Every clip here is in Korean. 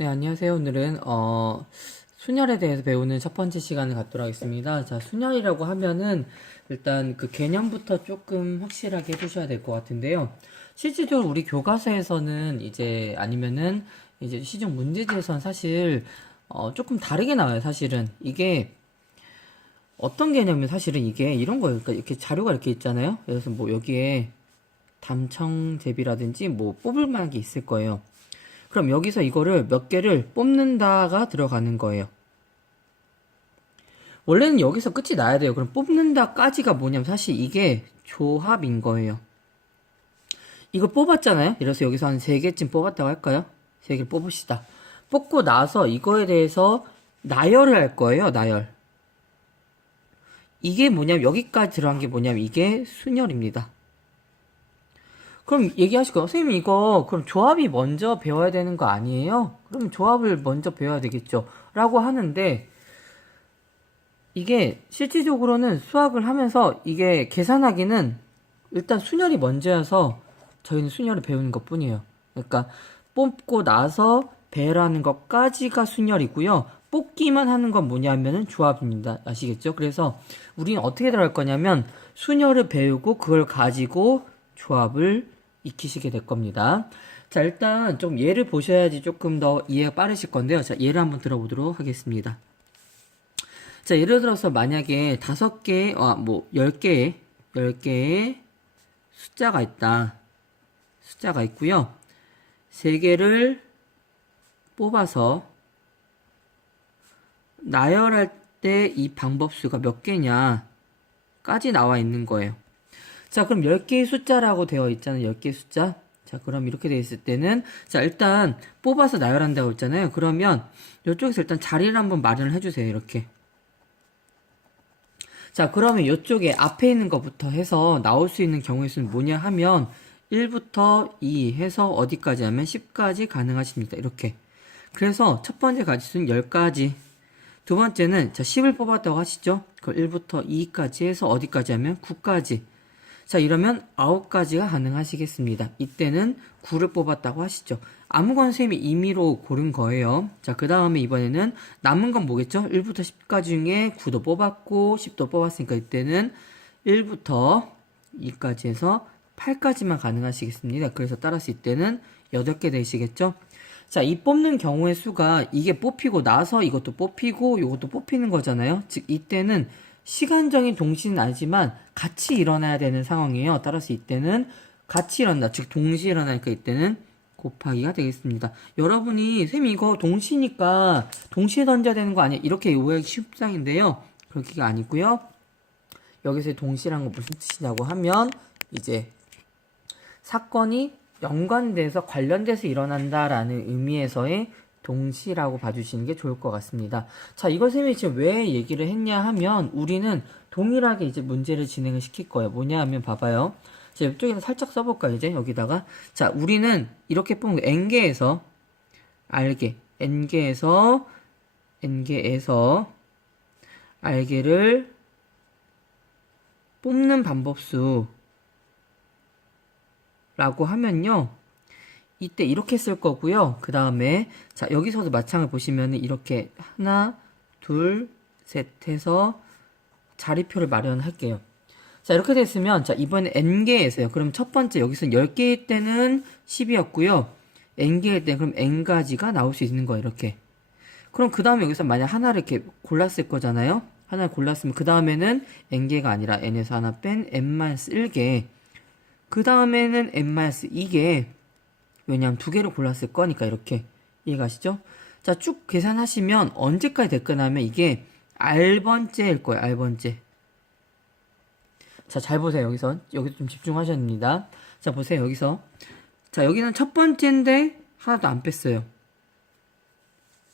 네, 안녕하세요. 오늘은 순열에 대해서 배우는 첫 번째 시간을 갖도록 하겠습니다. 자, 순열이라고 하면은 일단 그 개념부터 조금 확실하게 해주셔야 될 것 같은데요. 실질적으로 우리 교과서에서는 이제 아니면은 이제 시중 문제지에서는 사실 조금 다르게 나와요. 사실은 이게 어떤 개념이면 사실은 이게 이런 거예요. 그러니까 이렇게 자료가 이렇게 있잖아요. 그래서 뭐 여기에 담청 대비라든지 뭐 뽑을 만한 게 있을 거예요. 그럼 여기서 이거를 몇 개를 뽑는다가 들어가는 거예요. 원래는 여기서 끝이 나야 돼요. 그럼 뽑는다까지가 뭐냐면 사실 이게 조합인 거예요. 이거 뽑았잖아요. 그래서 여기서 한 3개쯤 뽑았다고 할까요? 3개를 뽑읍시다. 뽑고 나서 이거에 대해서 나열을 할 거예요. 나열. 이게 뭐냐면 여기까지 들어간 게 뭐냐면 이게 순열입니다. 그럼 얘기하실 거예요. 선생님 이거 그럼 조합이 먼저 배워야 되는 거 아니에요? 그럼 조합을 먼저 배워야 되겠죠. 라고 하는데 이게 실질적으로는 수학을 하면서 이게 계산하기는 일단 순열이 먼저여서 저희는 순열을 배우는 것 뿐이에요. 그러니까 뽑고 나서 배라는 것까지가 순열이고요. 뽑기만 하는 건 뭐냐면은 조합입니다. 아시겠죠? 그래서 우리는 어떻게 들어갈 거냐면 순열을 배우고 그걸 가지고 조합을 익히시게 될 겁니다. 자, 일단 좀 예를 보셔야지 조금 더 이해가 빠르실 건데요. 자, 예를 한번 들어보도록 하겠습니다. 자, 예를 들어서 만약에 5개, 뭐 10개의 숫자가 있다. 숫자가 있고요. 3개를 뽑아서 나열할 때 이 방법수가 몇 개냐까지 나와 있는 거예요. 자, 그럼 10개의 숫자라고 되어 있잖아요. 10개의 숫자. 자, 그럼 이렇게 되어 있을 때는, 자, 일단 뽑아서 나열한다고 했잖아요. 그러면 이쪽에서 일단 자리를 한번 마련을 해주세요. 이렇게. 자, 그러면 이쪽에 앞에 있는 것부터 해서 나올 수 있는 경우의 수는 뭐냐 하면 1부터 2 해서 어디까지 하면 10까지 가능하십니다. 이렇게. 그래서 첫 번째 가지수는 10가지. 두 번째는 자 10을 뽑았다고 하시죠. 그걸 1부터 2까지 해서 어디까지 하면 9까지. 자, 이러면 9가지가 가능하시겠습니다. 이때는 9를 뽑았다고 하시죠. 아무거나 선생님이 임의로 고른 거예요. 자, 그 다음에 이번에는 남은 건 뭐겠죠? 1부터 10까지 중에 9도 뽑았고 10도 뽑았으니까 이때는 1부터 2까지 해서 8까지만 가능하시겠습니다. 그래서 따라서 이때는 8개 되시겠죠? 자, 이 뽑는 경우의 수가 이게 뽑히고 나서 이것도 뽑히고 이것도 뽑히는 거잖아요. 즉, 이때는 시간적인 동시는 아니지만 같이 일어나야 되는 상황이에요. 따라서 이때는 같이 일어난다. 즉 동시에 일어나니까 이때는 곱하기가 되겠습니다. 여러분이 쌤이 이거 동시니까 동시에 던져야 되는 거 아니야? 이렇게 오해하기 쉽상인데요. 그렇게가 아니고요. 여기서 동시란 건 무슨 뜻이냐고 하면 이제 사건이 연관돼서 관련돼서 일어난다라는 의미에서의 동시라고 봐주시는 게 좋을 것 같습니다. 자, 이걸 쌤이 지금 왜 얘기를 했냐 하면 우리는 동일하게 이제 문제를 진행을 시킬 거예요. 뭐냐 하면 봐봐요. 자, 이쪽에서 살짝 써볼까요? 이제 여기다가 자, 우리는 이렇게 뽑은 거 n개에서 알개, n개에서 알개를 뽑는 방법수 라고 하면요. 이때 이렇게 쓸 거고요. 그 다음에 자 여기서도 마찬가지로 보시면 이렇게 하나, 둘, 셋 해서 자리표를 마련할게요. 자 이렇게 됐으면 자 이번에 n개에서요. 그럼 첫 번째 여기서 10개일 때는 10이었고요. n개일 때 그럼 n가지가 나올 수 있는 거예요. 이렇게. 그럼 그 다음에 여기서 만약 하나를 이렇게 골랐을 거잖아요. 하나를 골랐으면 그 다음에는 n개가 아니라 n에서 하나 뺀 n-1개. 그 다음에는 n-2개. 왜냐면 2개를 골랐을 거니까 이렇게 이해가시죠? 자, 쭉 계산하시면 언제까지 될 거냐면 이게 R번째일 거예요. R번째. 자, 잘 보세요. 여기서 좀 집중하셔야 됩니다. 자, 보세요. 여기서. 자, 여기는 첫 번째인데 하나도 안 뺐어요.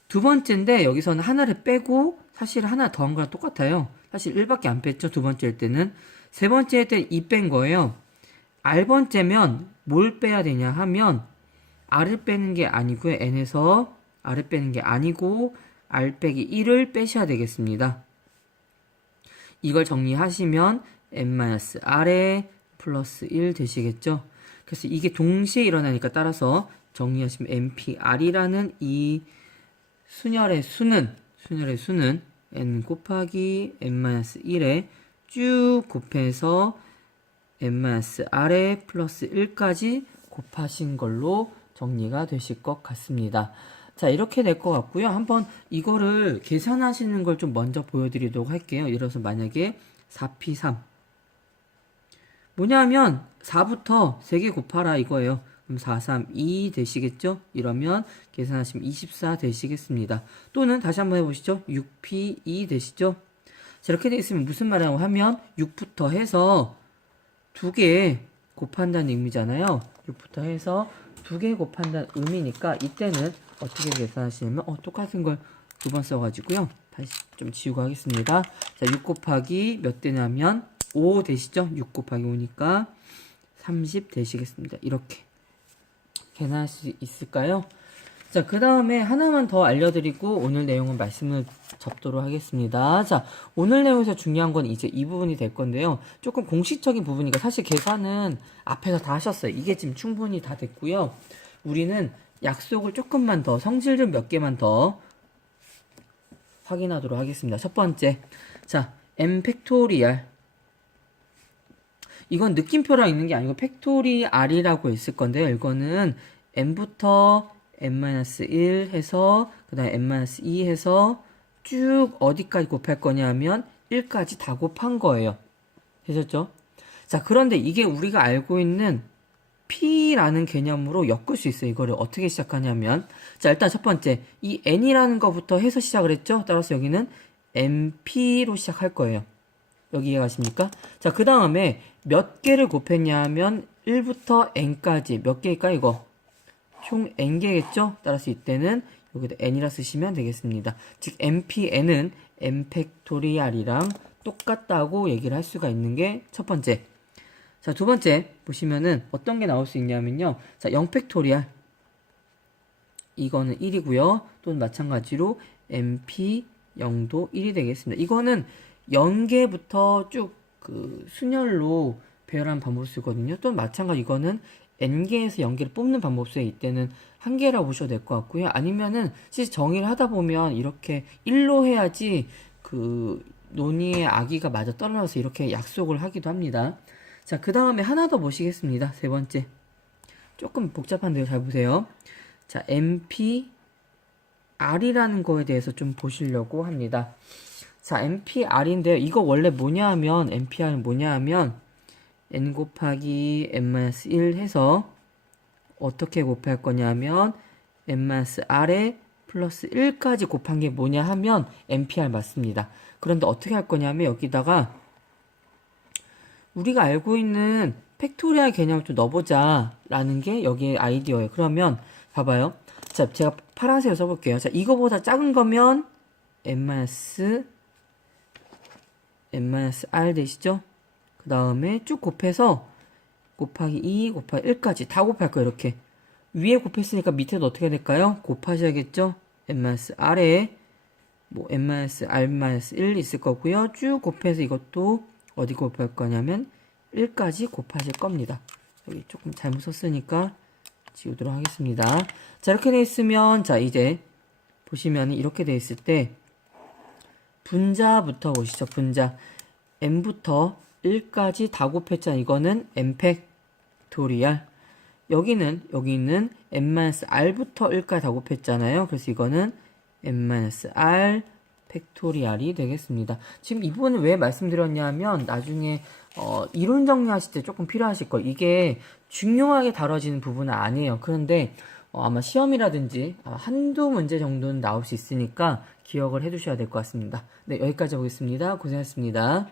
두 번째인데 여기서는 하나를 빼고 사실 하나 더한 거랑 똑같아요. 사실 1밖에 안 뺐죠. 두 번째일 때는. 세 번째일 때 2 뺀 거예요. R번째면 뭘 빼야 되냐 하면 R을 빼는 게 아니고요. N에서 R을 빼는 게 아니고 R 빼기 1을 빼셔야 되겠습니다. 이걸 정리하시면 N-R에 플러스 1 되시겠죠? 그래서 이게 동시에 일어나니까 따라서 정리하시면 NPR이라는 이 순열의 수는 n 곱하기 n-1에 쭉 곱해서 n-r에 플러스 1까지 곱하신 걸로 정리가 되실 것 같습니다. 자, 이렇게 될 것 같고요. 한번 이거를 계산하시는 걸 좀 먼저 보여드리도록 할게요. 예를 들어서 만약에 4p3 뭐냐면 4부터 3개 곱하라 이거예요. 그럼 4, 3, 2 되시겠죠? 이러면 계산하시면 24 되시겠습니다. 또는 다시 한번 해보시죠. 6p2 되시죠? 자, 이렇게 되어 있으면 무슨 말이라고 하면 6부터 해서 2개 곱한다는 의미잖아요. 6부터 해서 2개 곱한다는 의미니까 이때는 어떻게 계산하시냐면 똑같은 걸 두 번 써가지고요. 다시 좀 지우고 하겠습니다. 자, 6 곱하기 몇 되냐면 5 되시죠? 6 곱하기 5니까 30 되시겠습니다. 이렇게 계산할 수 있을까요? 자, 그 다음에 하나만 더 알려드리고 오늘 내용은 말씀을 접도록 하겠습니다. 자, 오늘 내용에서 중요한 건 이제 이 부분이 될 건데요. 조금 공식적인 부분이니까 사실 계산은 앞에서 다 하셨어요. 이게 지금 충분히 다 됐고요. 우리는 약속을 조금만 더, 성질을 몇 개만 더 확인하도록 하겠습니다. 첫 번째, 자, m 팩토리얼. 이건 느낌표랑 있는 게 아니고 팩토리알이라고 있을 건데요. 이거는 n부터 n-1 해서 그 다음에 n-2 해서 쭉 어디까지 곱할 거냐면 1까지 다 곱한 거예요. 되셨죠? 자, 그런데 이게 우리가 알고 있는 P라는 개념으로 엮을 수 있어요. 이거를 어떻게 시작하냐면 자, 일단 첫 번째 이 N이라는 거부터 해서 시작을 했죠. 따라서 여기는 NP로 시작할 거예요. 여기 이해가십니까? 자, 그 다음에 몇 개를 곱했냐 하면 1부터 n까지 몇 개일까 이거? 총 n개겠죠? 따라서 이때는 여기다 n이라 쓰시면 되겠습니다. 즉 npn은 n 팩토리알이랑 똑같다고 얘기를 할 수가 있는 게 첫 번째. 자, 두 번째 보시면은 어떤 게 나올 수 있냐면요. 자, 0 팩토리알 이거는 1이고요. 또는 마찬가지로 np 0도 1이 되겠습니다. 이거는 0개부터 쭉 그 순열로 배열하는 방법수거든요. 또는 마찬가지 이거는 n개에서 0개를 뽑는 방법수에 이때는 1개라고 보셔도 될 것 같고요. 아니면은 실제 정의를 하다 보면 이렇게 1로 해야지 그 논의의 아기가 맞아 떨어져서 이렇게 약속을 하기도 합니다. 자, 그 다음에 하나 더 보시겠습니다. 세 번째. 조금 복잡한데요. 잘 보세요. 자, NPR이라는 거에 대해서 좀 보시려고 합니다. 자, NPR인데요. 이거 원래 뭐냐 하면, NPR은 뭐냐 하면, n 곱하기 n-1 해서 어떻게 곱할 거냐면, n-r에 플러스 1까지 곱한 게 뭐냐 하면, NPR 맞습니다. 그런데 어떻게 할 거냐면, 여기다가, 우리가 알고 있는 팩토리얼 개념을 좀 넣어보자 라는 게 여기에 아이디어예요. 그러면 봐봐요. 자, 제가 파란색으로 써볼게요. 자, 이거보다 작은 거면 n-r 되시죠? 그 다음에 쭉 곱해서 곱하기 2 곱하기 1까지 다 곱할 거예요. 이렇게 위에 곱했으니까 밑에도 어떻게 될까요? 곱하셔야겠죠? n-r에 뭐 n-r-1 있을 거고요. 쭉 곱해서 이것도 어디 곱할 거냐면 1까지 곱하실 겁니다. 여기 조금 잘못 썼으니까 지우도록 하겠습니다. 자, 이렇게 돼 있으면 자, 이제 보시면 이렇게 돼 있을 때 분자부터 보시죠. 분자 n부터 1까지 다 곱했잖아요. 이거는 n 팩토리얼. 여기는 n-r부터 1까지 다 곱했잖아요. 그래서 이거는 n-r 팩토리얼이 되겠습니다. 지금 이 부분을 왜 말씀드렸냐면 나중에 이론 정리하실 때 조금 필요하실 거예요. 이게 중요하게 다뤄지는 부분은 아니에요. 그런데 아마 시험이라든지 한두 문제 정도는 나올 수 있으니까 기억을 해두셔야 될 것 같습니다. 네, 여기까지 보겠습니다. 고생하셨습니다.